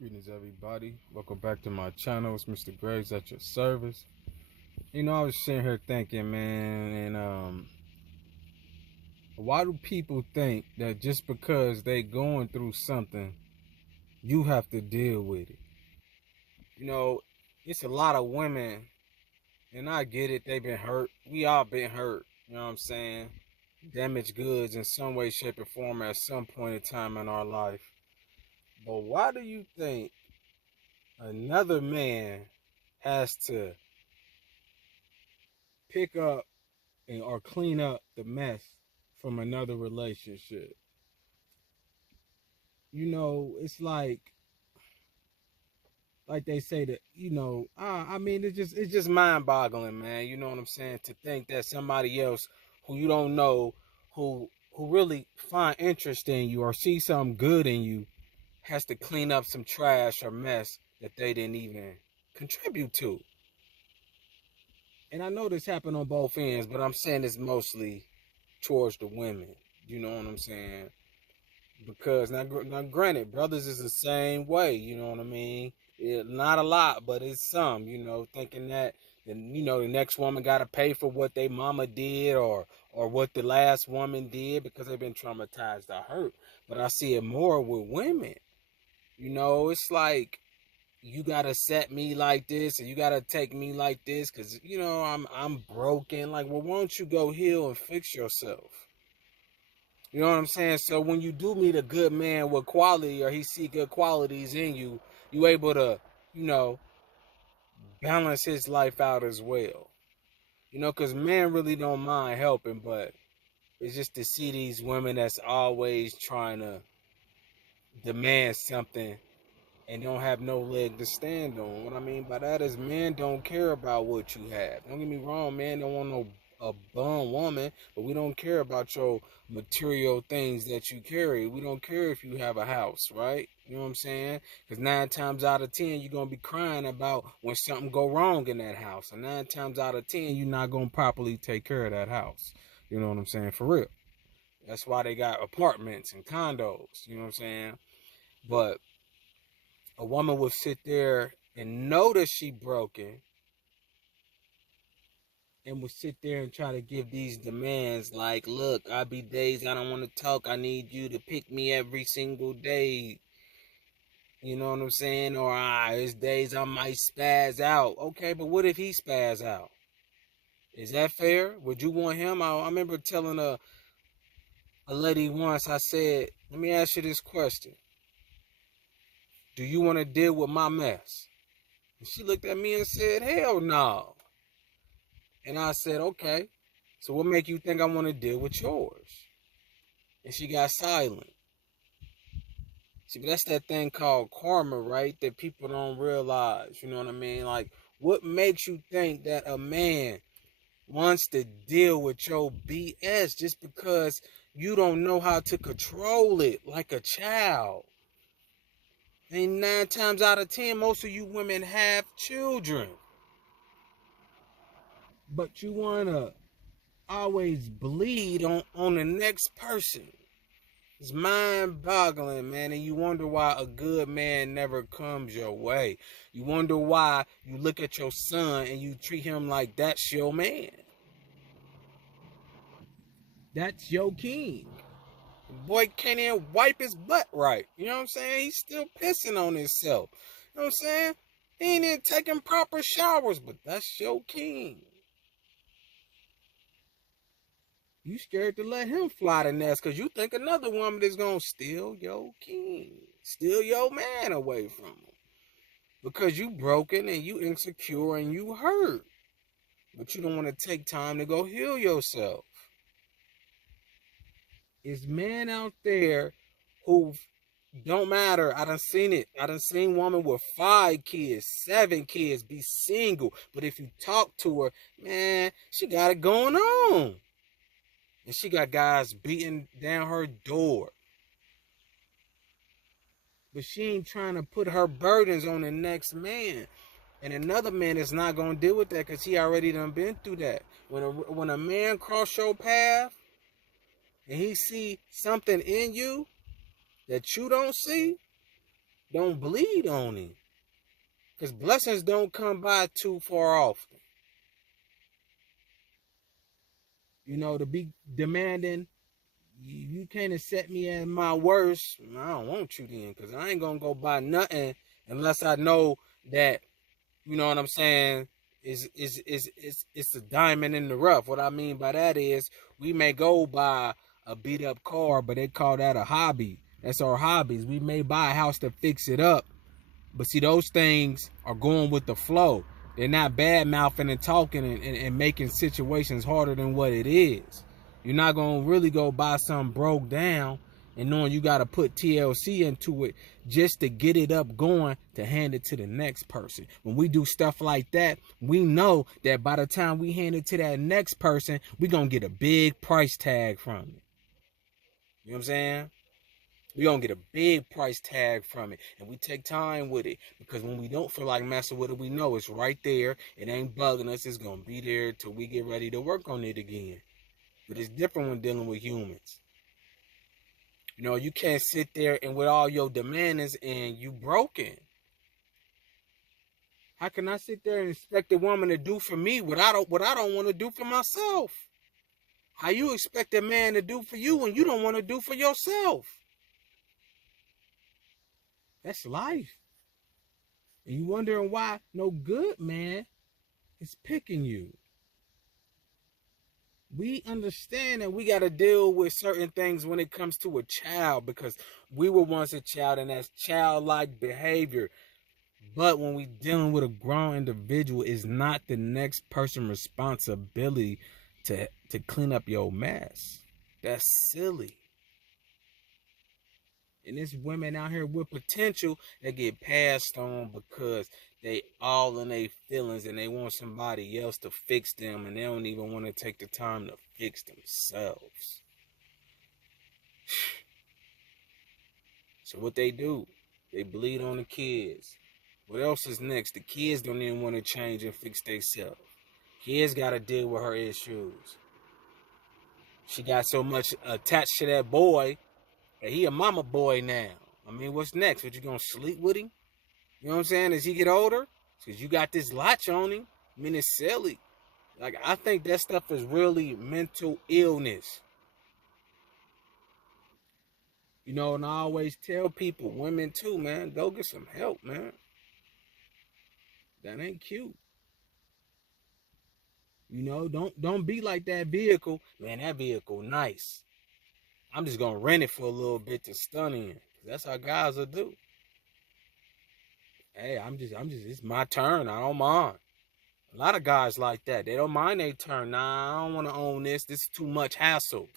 Greetings, everybody. Welcome back to my channel. It's Mr. Graves at your service. I was sitting here thinking, man, and why do people think that just because they going through something, you have to deal with it? It's a lot of women, and I get it. They've been hurt. We all been hurt. You know what I'm saying? Damaged goods in some way, shape, or form at some point in time in our life. But why do you think another man has to pick up or clean up the mess from another relationship? It's like they say that, it's just mind-boggling, man. You know what I'm saying? To think that somebody else who you don't know, who really find interest in you or see something good in you, has to clean up some trash or mess that they didn't even contribute to. And I know this happened on both ends, but I'm saying it's mostly towards the women. You know what I'm saying? Because now granted, brothers is the same way. You know what I mean? Not a lot, but it's some. Thinking that the next woman got to pay for what they mama did or what the last woman did because they've been traumatized or hurt. But I see it more with women. It's like, you gotta set me like this and you gotta take me like this because I'm broken. Like, well, why don't you go heal and fix yourself? You know what I'm saying? So when you do meet a good man with quality, or he see good qualities in you, you able to, balance his life out as well. Because men really don't mind helping, but it's just to see these women that's always trying to demand something and don't have no leg to stand on. What I mean by that is, men don't care about what you have. Don't get me wrong, men don't want no a bum woman, but we don't care about your material things that you carry. We don't care if you have a house, right? You know what I'm saying? Because 9 times out of 10, you're going to be crying about when something go wrong in that house. And 9 times out of 10, you're not going to properly take care of that house. You know what I'm saying? For real. That's why they got apartments and condos. You know what I'm saying? But a woman would sit there and know that she broken and would sit there and try to give these demands like, look, I be days I don't want to talk. I need you to pick me every single day. You know what I'm saying? Or there's days I might spaz out. Okay, but what if he spaz out? Is that fair? Would you want him? I remember telling a lady once, I said, let me ask you this question. Do you want to deal with my mess? And she looked at me and said, hell no. And I said, okay, so what make you think I want to deal with yours? And she got silent. See, but that's that thing called karma, right? That people don't realize, you know what I mean? Like, what makes you think that a man wants to deal with your BS just because you don't know how to control it like a child? And 9 times out of 10, most of you women have children. But you want to always bleed on the next person. It's mind-boggling, man, and you wonder why a good man never comes your way. You wonder why you look at your son and you treat him like that's your man. That's your king. The boy can't even wipe his butt right. You know what I'm saying? He's still pissing on himself. You know what I'm saying? He ain't even taking proper showers, but that's your king. You scared to let him fly the nest because you think another woman is going to steal your king, steal your man away from him. Because you broken and you insecure and you hurt. But you don't want to take time to go heal yourself. It's men out there who don't matter. I done seen it. I done seen women with 5 kids, 7 kids be single. But if you talk to her, man, she got it going on. And she got guys beating down her door. But she ain't trying to put her burdens on the next man. And another man is not going to deal with that because he already done been through that. When a man cross your path and he see something in you that you don't see, Don't bleed on him. Because blessings don't come by too far often. You know, to be demanding, you can't accept me as my worst. I don't want you then, because I ain't going to go buy nothing unless I know that, you know what I'm saying, it's a diamond in the rough. What I mean by that is we may go buy a beat up car, but they call that a hobby. That's our hobbies. We may buy a house to fix it up, but see, those things are going with the flow. They're not bad mouthing and talking and making situations harder than what it is. You're not going to really go buy something broke down and knowing you got to put TLC into it just to get it up going to hand it to the next person. When we do stuff like that, we know that by the time we hand it to that next person, we're going to get a big price tag from it. You know what I'm saying? We're going to get a big price tag from it. And we take time with it. Because when we don't feel like messing with it, we know it's right there. It ain't bugging us. It's going to be there till we get ready to work on it again. But it's different when dealing with humans. You know, you can't sit there and with all your demands and you broken. How can I sit there and expect a woman to do for me what I don't want to do for myself? How you expect a man to do for you when you don't want to do for yourself? That's life. And you wondering why no good man is picking you. We understand that we got to deal with certain things when it comes to a child because we were once a child and that's childlike behavior. But when we dealing with a grown individual, it's not the next person's responsibility to clean up your mess. That's silly. And there's women out here with potential that get passed on because they all in their feelings and they want somebody else to fix them and they don't even want to take the time to fix themselves. So what they do, they bleed on the kids. What else is next? The kids don't even want to change and fix themselves. Kids got to deal with her issues. She got so much attached to that boy that he a mama boy now. I mean, what's next? What, you gonna sleep with him? You know what I'm saying? As he get older? Because you got this latch on him. I mean, it's silly. Like, I think that stuff is really mental illness. You know, and I always tell people, women too, man, go get some help, man. That ain't cute. You know, don't be like that vehicle. Man, that vehicle nice. I'm just gonna rent it for a little bit to stun in. That's how guys will do. Hey, I'm just, it's my turn. I don't mind. A lot of guys like that. They don't mind their turn. Nah, I don't want to own this. This is too much hassle.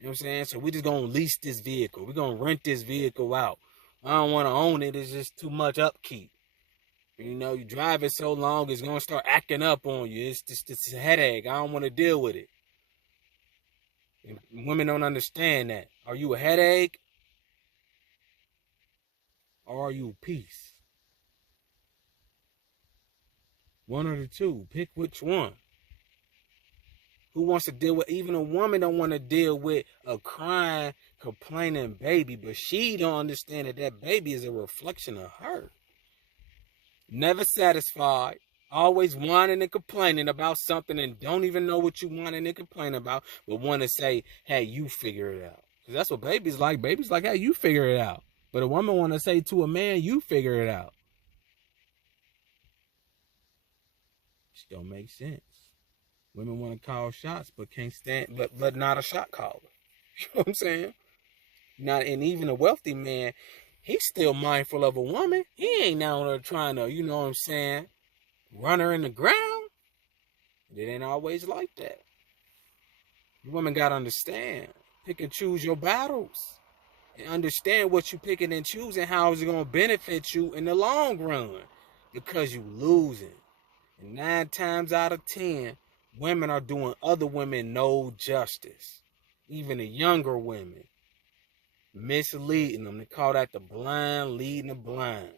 You know what I'm saying? So we just gonna lease this vehicle. We're gonna rent this vehicle out. I don't want to own it. It's just too much upkeep. You know, you drive it so long, it's gonna start acting up on you. It's just a headache. I don't want to deal with it. And women don't understand that. Are you a headache? Or are you peace? One or the two. Pick which one. Who wants to deal with, even a woman don't want to deal with a crying, complaining baby, but she don't understand that that baby is a reflection of her. Never satisfied, always whining and complaining about something and don't even know what you whining and complain about, but want to say, hey, you figure it out. Because that's what babies like. Babies like, hey, you figure it out. But a woman want to say to a man, you figure it out. Which don't make sense. Women want to call shots, but can't stand, but not a shot caller. You know what I'm saying? Not, and even a wealthy man, he's still mindful of a woman. He ain't down there trying to, you know what I'm saying, run her in the ground. It ain't always like that. Women gotta understand. Pick and choose your battles. And understand what you picking and choosing, how is it gonna benefit you in the long run. Because you losing. And 9 times out of 10, women are doing other women no justice. Even the younger women. Misleading them. They call that the blind leading the blind.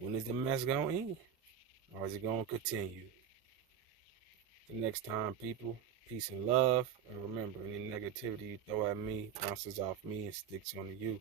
When is the mess going to end? Or is it going to continue? The next time, people. Peace and love. And remember, any negativity you throw at me bounces off me and sticks onto you.